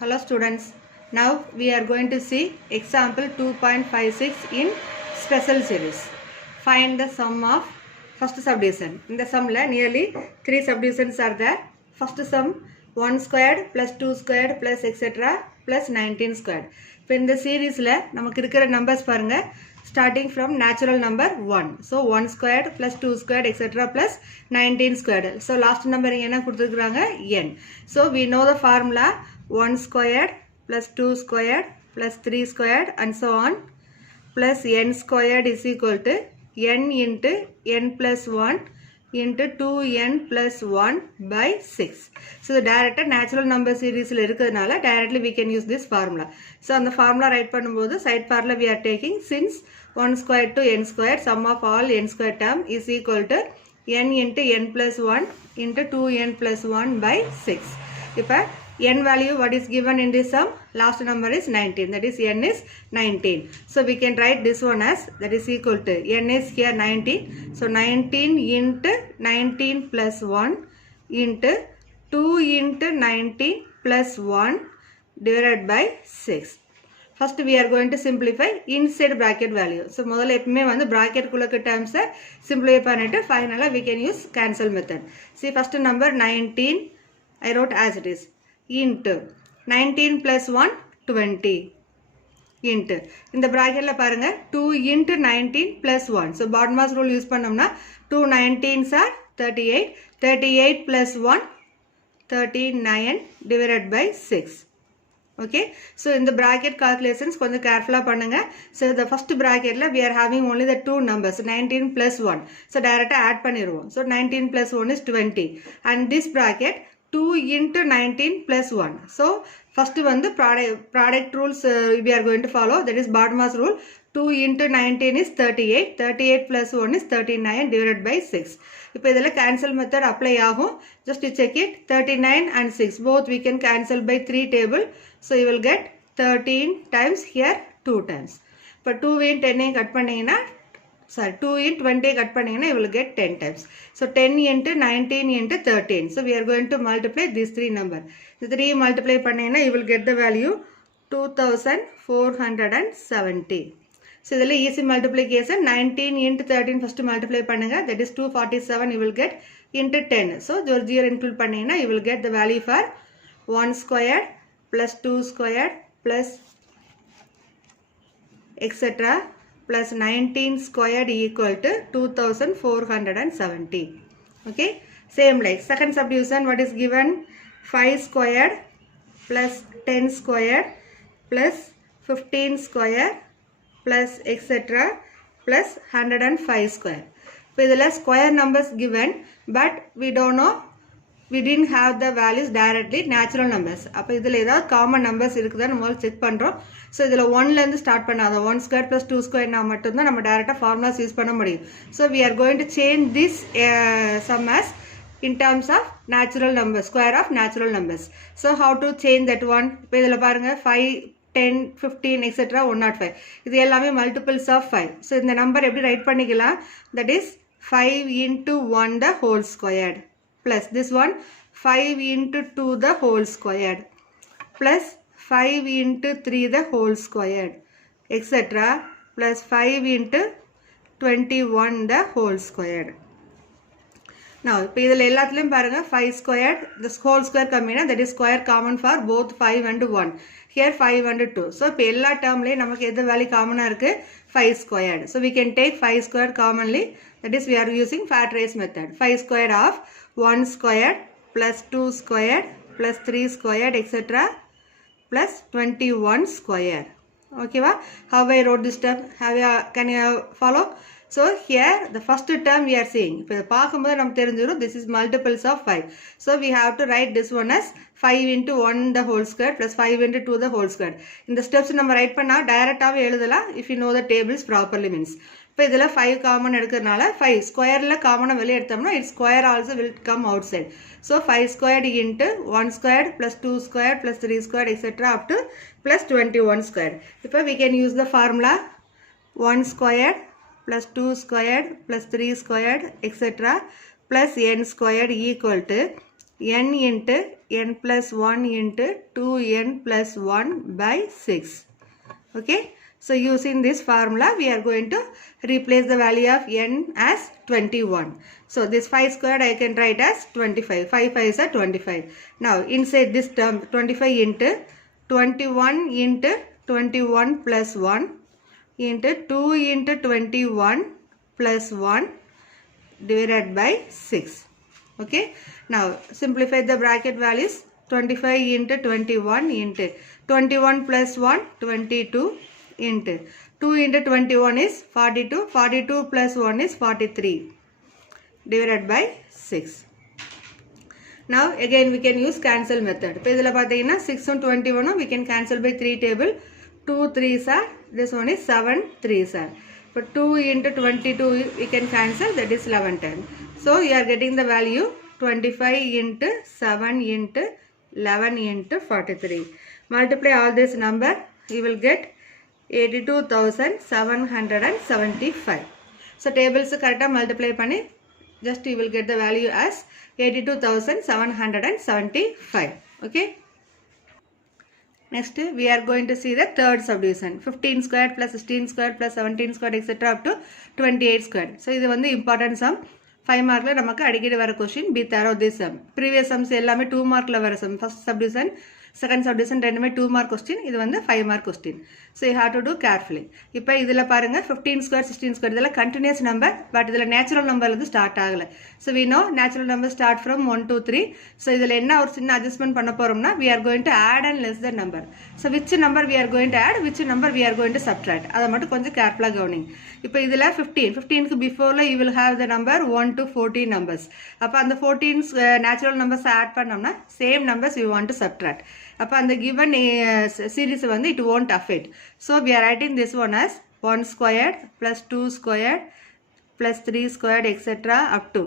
Hello students, now we are going to see example 2.56 in special series. Find the sum of first subdivision. In the sum nearly 3 subdivisions are there. First sum 1 squared plus 2 squared plus etc. plus 19 squared. In the series நமக்கு இருக்கிற numbers பாருங்க starting from natural number 1. So 1 squared plus 2 squared etc. plus 19 squared. So last number என்ன கொடுத்திருக்காங்க n. So we know the formula 1 squared plus 2 squared plus 3 squared and so on plus n squared is equal to n into n plus 1 into 2n plus 1 by 6. So the direct natural number series directly we can use this formula. So on the formula write பண்ணும்போது side formula we are taking since 1 squared to n squared sum of all n squared term is equal to n into n plus 1 into 2n plus 1 by 6. இப்போ n value what is given in this sum, last number is 19, that is n is 19. So we can write this one as that is equal to n is here 19, so 19 into 19 plus 1 into 2 into 19 plus 1 divided by 6. First we are going to simplify inside bracket value. So முதல்ல எப்பவுமே வந்து bracket குள்ளக்க terms simplify பண்ணிட்டு finally we can use cancel method. See first number 19 I wrote as it is into 19 plus 1 20 into in the bracket la parunga 2 into 19 plus 1. So Bodmas rule use பண்ணோம்னா 2 19s are 38, 38 plus 1 39 divided by 6. Okay, so in the bracket calculations கொஞ்சம் careful பண்ணுங்க. So the first bracket la we are having only the two numbers 19 plus 1. So direct add பண்ணிடுவோம். So 19 plus 1 is 20 and this bracket 2 into 19 plus 1. So first one the product rules we are going to follow, that is Bodmas rule. 2 into 19 is 38, 38 plus 1 is 39 divided by 6. இப்போ இதெல்லாம் cancel method apply ஆகும். Just to check it, 39 and 6 both we can cancel by 3 table. So you will get 13 times here 2 times. இப்போ 2 in 10 cut பண்ணீங்கன்னா sorry 2 in 20 cut பண்ணீங்கன்னா you will get 10 times. So 10 into 19 into 13. So we are going to multiply these three number. The 3 multiply பண்ணீங்கன்னா you will get the value 2470. So இதில் easy multiplication 19 into 13 first multiply பண்ணுங்க, that is 247 you will get into 10. So your 0 include பண்ணீங்கன்னா you will get the value for 1 squared plus 2 squared plus etc. plus 19 squared equal to 2470. Okay, same like second subdivision what is given 5 squared plus 10 squared plus 15 squared plus etc. plus 105 square. So the square numbers given but we don't know, we didn't have the values directly natural numbers. அப்போ இதில் ஏதாவது common numbers இருக்குதா நம்ம check பண்ணுறோம். So இதில் 1லேருந்து start பண்ணாத 1 square plus 2 square நான் மட்டும்தான் நம்ம டேரெக்டாக ஃபார்முலாஸ் யூஸ் பண்ண முடியும். So we are going to change this sum as in terms of natural numbers, square of natural numbers. So how to change that one? இப்போ இதில் பாருங்க 5 10 15 etc. 105 இது எல்லாமே multiples of 5. So இந்த நம்பர் எப்படி right பண்ணிக்கலாம், that is 5 into 1 the whole squared plus this one 5 into 2 the whole squared plus 5 into 3 the whole squared etc. plus 5 into 21 the whole squared. Now இப்போ இதில் எல்லாத்துலேயும் பாருங்க 5 squared the whole square கம்மினா that is square common for both 5 and 1. Here 5 and 2. So இப்போ எல்லா டேர்ம்லேயும் நமக்கு எது value காமனாக இருக்குது 5 squared. So we can take 5 squared commonly, that is we are using factorize method. 5 squared of 1 squared plus 2 squared plus 3 squared etc. plus 21 squared. Okay, how I wrote this term? Can you follow? So here the first term we are seeing. இப்போ பார்க்கும்போது நமக்கு தெரிஞ்சிடும் this is multiples of 5. So we have to write this one as 5 into 1 the whole square plus 5 into 2 the whole square. இந்த steps நம்ம right பண்ணால் டைரெக்டாகவே எழுதலாம் if you know the tables properly means. இப்போ இதில் 5 காமன் எடுக்கிறதுனால 5 ஸ்கொயரில் காமனாக வெளியே எடுத்தோம்னா it square also will come outside. So 5 squared into 1 squared plus 2 squared plus 3 squared etc. up to plus 21 squared. இப்போ we can use the formula 1 squared plus 2 squared plus 3 squared etc. plus n squared equal to n into n plus 1 into 2n plus 1 by 6. Okay. So using this formula, we are going to replace the value of n as 21. So this 5 squared I can write as 25. 5 5 is 25. Now inside this term 25 into 21 into 21 plus 1 into 2 into 21 plus 1 divided by 6. Okay. Now simplify the bracket values. 25 into 21 into 21 plus 1 22 into 2 into 21 is 42. 42 plus 1 is 43 divided by 6. Now again we can use cancel method. 6 and 21 we can cancel by 3 table. 2 3s are, this one is 7 3s are. But 2 into 22 we can cancel, that is 11 10. So you are getting the value 25 into 7 into 11 into 43. Multiply all this number, you will get 82,775. So tables correct multiply panni, just you will get the value as 82,775. Okay. Next we are going to see the third subdivision. 15 squared plus 16 squared plus 17 squared etc. up to 28 squared. So this is the important sum. 5 mark la namakku adigidi vara question. Be thorough this sum. Previous sums ellame 2 mark la vara sum. First subdivision, second subdivision rendume 2 mark question. This is 5 mark question. So you have to do carefully. Ipo idhula parunga 15 square 16 square idhula continuous number, but idhula natural number la start agala. So we know natural number start from 1 2 3. So idhula enna or chinna adjustment panna poromna, we are going to add and less the number. So which number we are going to add, which number we are going to subtract, adha mattum konjam careful ah gavaninga. Ipo idhula 15 ku before la you will have the number 1 to 14 numbers. Appo and the 14 natural numbers add pannamna same numbers you want to subtract. Appo and the given series vandu it won't affect. So we are writing this one as 1 squared plus 2 squared plus 3 squared etc. up to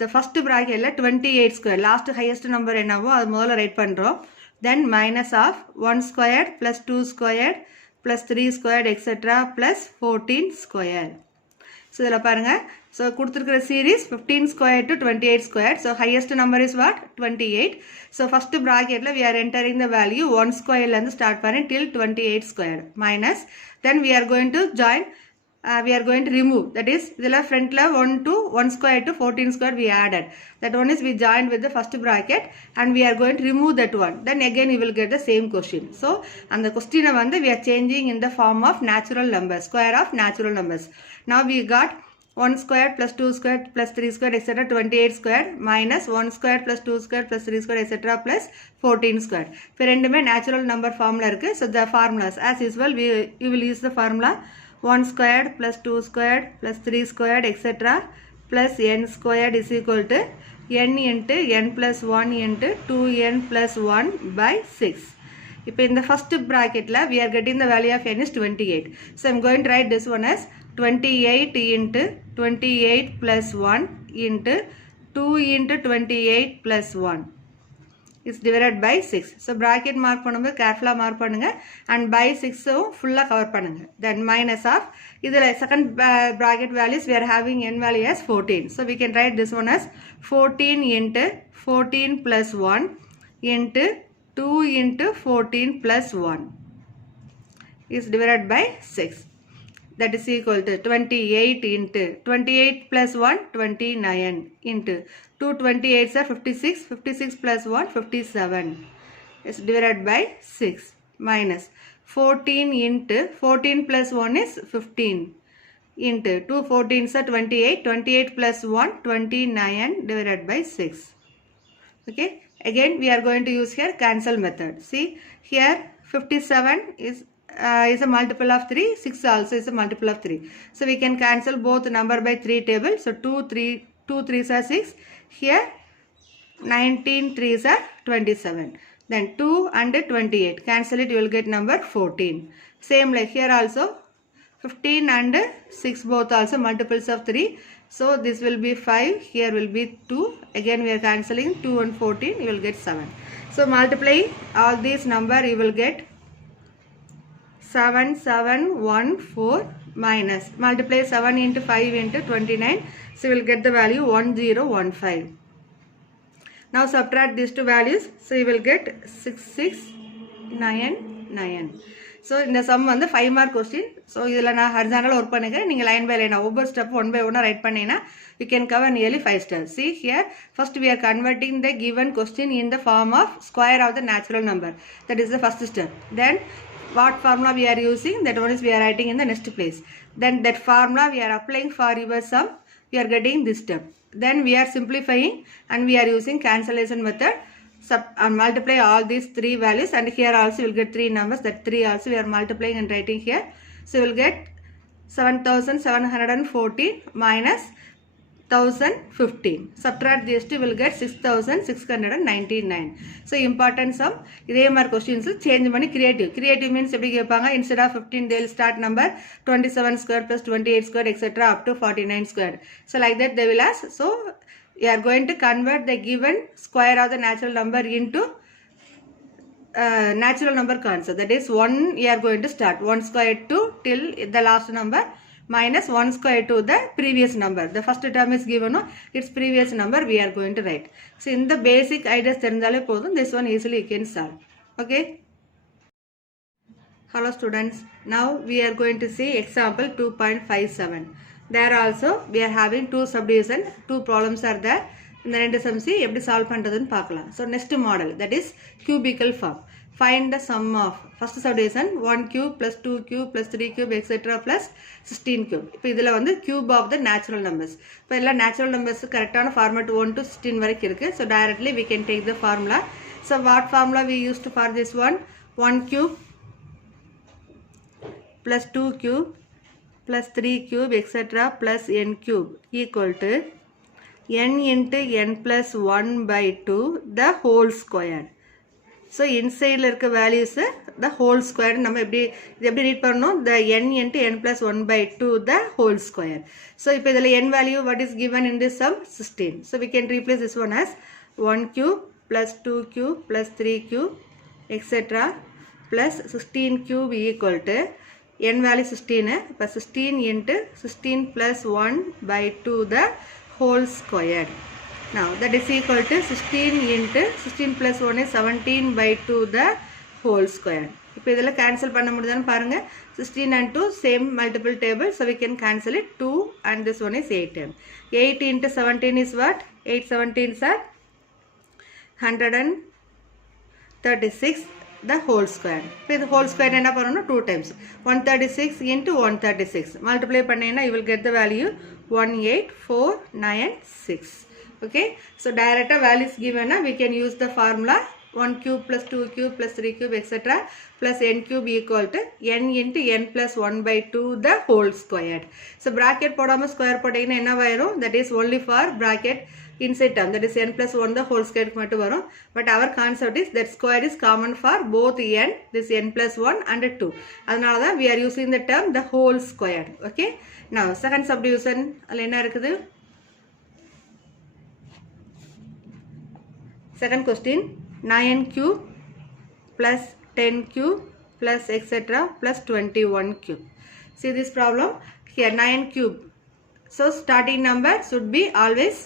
the first bracket la 28 squared, last highest number enavo adu modala write pandrom. Then minus of 1 squared plus 2 squared plus 3 squared etc. plus 14 squared. So idhula parunga, so kuduthirukra series 15 squared to 28 squared. So highest number is what? 28. So first bracket la we are entering the value 1 square la start panni till 28 squared minus, then we are going to join, we are going to remove, that is idhula front la 1 to 1 square to 14 square we added, that one is we joined with the first bracket and we are going to remove that one, then again you will get the same question. So and the question vandu we are changing in the form of natural numbers, square of natural numbers. Now we got 1 squared plus 2 squared plus 3 squared etc. 28 squared minus 1 squared plus 2 squared plus 3 squared etc. plus 14 squared. இப்போ ரெண்டுமே natural number formula இருக்கு. So the formulas as usual you will use the formula 1 squared plus 2 squared plus 3 squared etc. plus n squared is equal to n into n plus 1 into 2n plus 1 by 6. இப்போ in the first bracket la we are getting the value of n is 28. So I am going to write this one as 28 into 28 plus 1 into 2 into 28 plus 1 is divided by 6. So bracket mark பண்ணுங்க, careful mark பண்ணுங்க, and by 6 full cover பண்ணுங்க. Then minus of இதல second bracket values we are having n value as 14. So we can write this one as 14 into 14 plus 1 into 2 into 14 plus 1 is divided by 6. That is equal to 28 into 28 plus 1 29 into 2 28s are 56, 56 plus 1 57 is divided by 6 minus 14 into 14 plus 1 is 15 into 2 14s are 28, 28 plus 1 29 divided by 6. Okay, again we are going to use here cancel method. See here 57 is a multiple of 3, 6 also is a multiple of 3. So we can cancel both number by 3 table. So 2 3s are 6. Here 19 3s are 27. Then 2 and 28. Cancel it, you will get number 14. Same like here also 15 and 6 both also multiples of 3. So this will be 5. Here will be 2. Again we are cancelling 2 and 14. You will get 7. So multiply all these number, you will get 7714 minus multiply 7 into 5 into 29. So we will get the value 1015. Now subtract these two values. So you will get 6699. So in the sum வந்து 5 mark question. So இதில் நான் horizontal work பண்ணுகிறேன். நீங்கள் line by line ஒவ்வொரு step 1 by 1 write பண்ணீங்கன்னா you can cover nearly 5 steps. See here, first we are converting the given question in the form of square of the natural number. That is the first step. Then what formula we are using, that one is we are writing in the next place. Then that formula we are applying for your sum, we are getting this step. Then we are simplifying and we are using cancellation method. And multiply all these 3 values, and here also you will get 3 numbers. That 3 also we are multiplying and writing here. So you will get 7714 minus 1015. Subtract these two, will get 6699. So important sum. இதே மாதிரி questions change பண்ணி creative means எப்படி கேட்பாங்க, instead of 15 they will start number 27 square plus 28 square etc up to 49 square. So like that they will ask. So you are going to convert the given square of the natural number into natural number concept. That is 1 you are going to start 1 square to till the last number minus 1 square to the previous number. The first term is given, no? Its previous number we are going to write. So in the basic ideas தெரிஞ்சாலே போதும், this one easily you can solve. Okay. Hello students, now we are going to see example 2.57. There also we are having 2 subdivision, 2 problems are there. இந்த ரெண்டு sums எப்படி solve பண்றதுன்னு பார்க்கலாம். So next model, that is cubical form. Find the sum of first subdivision 1 cube plus 2 cube plus 3 cube etc plus 16 cube. இப்போ இதில் வந்து cube of the natural numbers. இப்போ எல்லா natural numbers கரெக்டான format 1 to 16 வரைக்கும் இருக்கு. So directly we can take the formula. So what formula we used for this one? 1 cube plus 2 cube plus 3 cube etc plus n cube equal to n into n plus 1 by 2 the whole square. So inside இருக்க values the whole square நம்ம எப்படி read பண்ணணும், the n into n plus 1 by 2 the whole square. So இப்போ இதில் n value what is given in this sum 16. So we can replace this one as 1 cube plus 2 cube plus 3 cube etc plus 16 cube equal to n value 16 இப்போ 16 into 16 plus 1 by 2 the whole square. Now that is equal to 16 into 16 plus 1 is 17 by 2 the whole square. இப்போ இதில் cancel பண்ண முடியுதான்னு பாருங்க. 16 and 2 same multiple table, so we can cancel it. 2 and this one is 8. 8 into 17 is what? 8 17s are 136 the whole square. இப்போ இது whole square என்ன பண்ணணும், 2 times 136 into 136 multiply பண்ணீங்கன்னா you will get the value 18496. Okay, so direct values given, we can use the formula 1 cube plus 2 cube plus 3 cube etc plus n cube equal to n into n plus 1 by 2 the whole squared. So bracket போடாம square போட்டீங்கன்னா என்ன வரும், that is only for bracket inside term, that is n plus 1 the whole square மட்டும் வரும். But our concept is that square is common for both n, this n plus 1 and 2. அதனால தான் we are using the term the whole squared. Okay, now second subdivision அதில் என்ன இருக்குது, second question 9 cube plus 10 cube plus etc plus 21 cube. See this problem here, 9 cube. So starting number should be always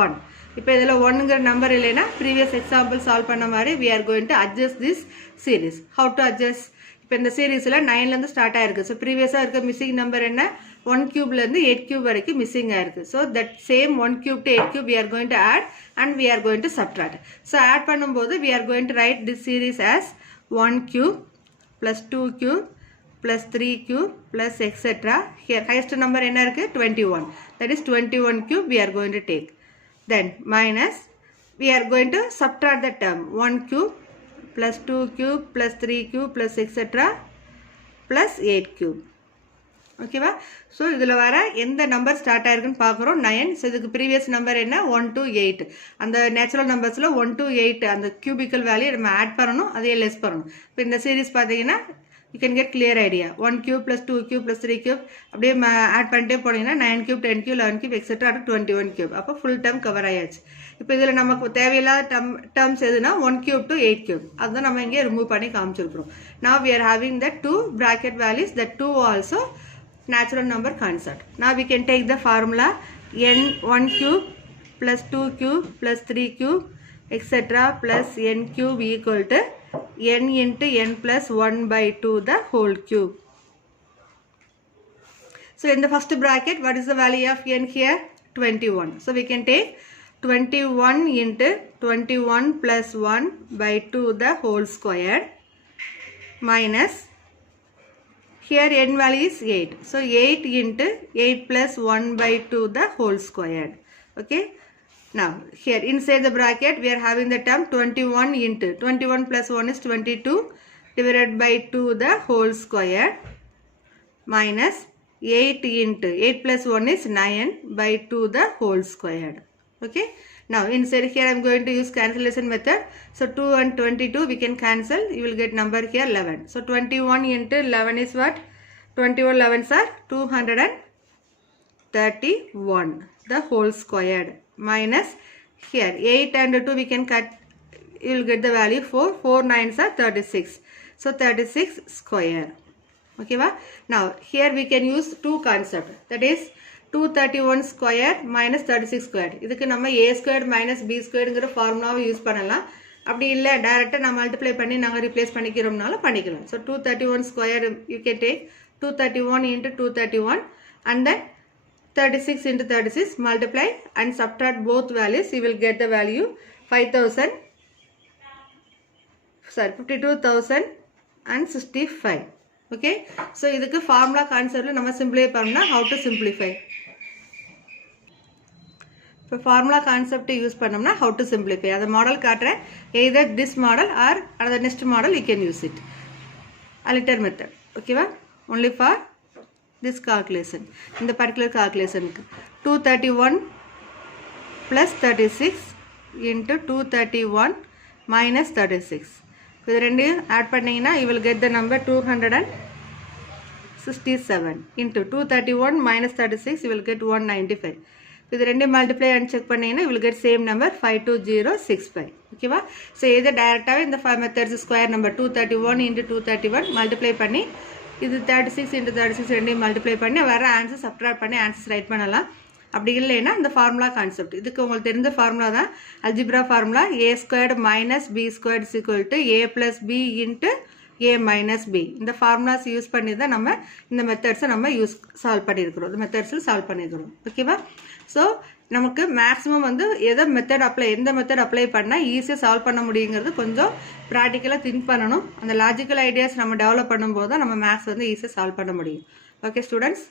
1. இப்போ இதில் 1ங்கிற number இல்லைன்னா previous example solve பண்ண மாதிரி we are going to adjust this series. How to adjust? இப்போ இந்த சீரீஸில் 9லேருந்து start ஆயிருக்கு. So ப்ரீவியஸாக இருக்க மிஸ்ஸிங் நம்பர் என்ன, 1 cube-லேருந்து 8 cube வரைக்கும் மிஸ்ஸிங் ஆயிருக்கு. So that same 1 cube to 8 cube we are going to add and we are going to subtract. So add பண்ணும்போது we are going to write this series as 1 cube plus 2 cube plus 3 cube plus etc. Here highest number என்ன இருக்கு, 21. That is 21 cube we are going to take. Then minus we are going to subtract the term 1 cube plus 2 cube plus 3 cube plus etc plus 8 cube. ஓகேவா? So இதில் வர எந்த number start ஆயிருக்குன்னு பார்க்குறோம் 9. So இதுக்கு previous number என்ன 1 to 8. அந்த natural நம்பர்ஸில் 1 to 8 அந்த கியூபிக்கல் வேல்யூ நம்ம ஆட் பண்ணணும், அதே லெஸ் பண்ணணும். இப்போ இந்த சீரீஸ் பார்த்தீங்கன்னா you can get clear idea. 1 cube plus 2 cube plus 3 cube அப்படியே ஆட் பண்ணிட்டே போனீங்கன்னா 9 cube 10 cube 11 cube etc to 21 cube. அப்போ ஃபுல் டேர்ம் கவர் ஆயாச்சு. இப்போ இதில் நமக்கு தேவையில்லாத டேர்ம்ஸ் எதுனா 1 cube to 8 cube, அதுதான் நம்ம இங்கே ரிமூவ் பண்ணி காமிச்சிருக்கிறோம். Now we are having the 2 bracket values, the 2 also natural number concept. Now we can take the formula n 1 cube plus 2 cube plus 3 cube etc. plus n cube equal to n into n plus 1 by 2 the whole cube. So in the first bracket, what is the value of n here? 21. So we can take 21 into 21 plus 1 by 2 the whole square minus, here n value is 8. So 8 into 8 plus 1 by 2 the whole squared. Okay. Now here inside the bracket we are having the term 21 into 21 plus 1 is 22 divided by 2 the whole square minus 8 into 8 plus 1 is 9 by 2 the whole squared. Okay. Now inside here I am going to use cancellation method. So 2 and 22 we can cancel. You will get number here 11. So 21 into 11 is what? 21 11s are 231 the whole squared minus here 8 and 2 we can cut. You will get the value 4. 4 9s are 36. So 36 square. Okay, va? Now here we can use two concepts, that is 231 square minus 36 squared. இதுக்கு நம்ம a squared minus b squaredங்கிற ஃபார்முலாவை use பண்ணலாம். அப்படி இல்லை டைரெக்டாக நான் multiply பண்ணி நாங்கள் ரிப்ளேஸ் பண்ணிக்கிறோம்னால பண்ணிக்கலாம். So 231 square you can take 231 into 231 and then 36 into 36 multiply and subtract both values. You will get the value 52,065. Okay. So இதுக்கு formula concept நம்ம simplify பண்ணா how to simplify. இப்போ formula concept use பண்ணோம்னா how to simplify. அந்த model காட்டுறேன். Either this model or another next model you can use it. Aliter method. Okay va? Only for this calculation. In the particular calculation 231 plus 36 into 231 minus 36. இது ரெண்டையும் add பண்ணீங்கன்னா you will get the number 267 into 231 minus 36 you will get 195. இது ரெண்டையும் multiply and check பண்ணீங்கன்னா you will get same number 52065. ஓகேவா? So இது டைரெக்டாகவே இந்த 5 methods square number 231 into 231 multiply பண்ணி இது 36 into 36 ரெண்டையும் மல்டிப்ளை பண்ணி வர ஆன்சர் சப்ட்ராக்ட் பண்ணி ஆன்சர்ஸ் ரைட் பண்ணலாம். அப்படி இல்லைன்னா இந்த ஃபார்முலா கான்செப்ட் இதுக்கு உங்களுக்கு தெரிஞ்ச ஃபார்முலா தான் algebra formula a squared minus b squared is equal to a plus b into a minus b. இந்த ஃபார்முலாஸ் யூஸ் பண்ணி தான் நம்ம இந்த மெத்தட்ஸை நம்ம சால்வ் பண்ணியிருக்கிறோம். இந்த மெத்தட்ஸில் சால்வ் பண்ணியிருக்கிறோம். ஓகேவா? ஸோ நமக்கு மேக்ஸிமம் வந்து எந்த மெத்தட் அப்ளை பண்ணால் ஈஸியாக சால்வ் பண்ண முடியுங்கிறது கொஞ்சம் ப்ராக்டிக்கலாக திங்க் பண்ணணும். அந்த லாஜிக்கல் ஐடியாஸ் நம்ம டெவலப் பண்ணும்போது தான் நம்ம மேக்ஸ் வந்து ஈஸியாக சால்வ் பண்ண முடியும். Okay students.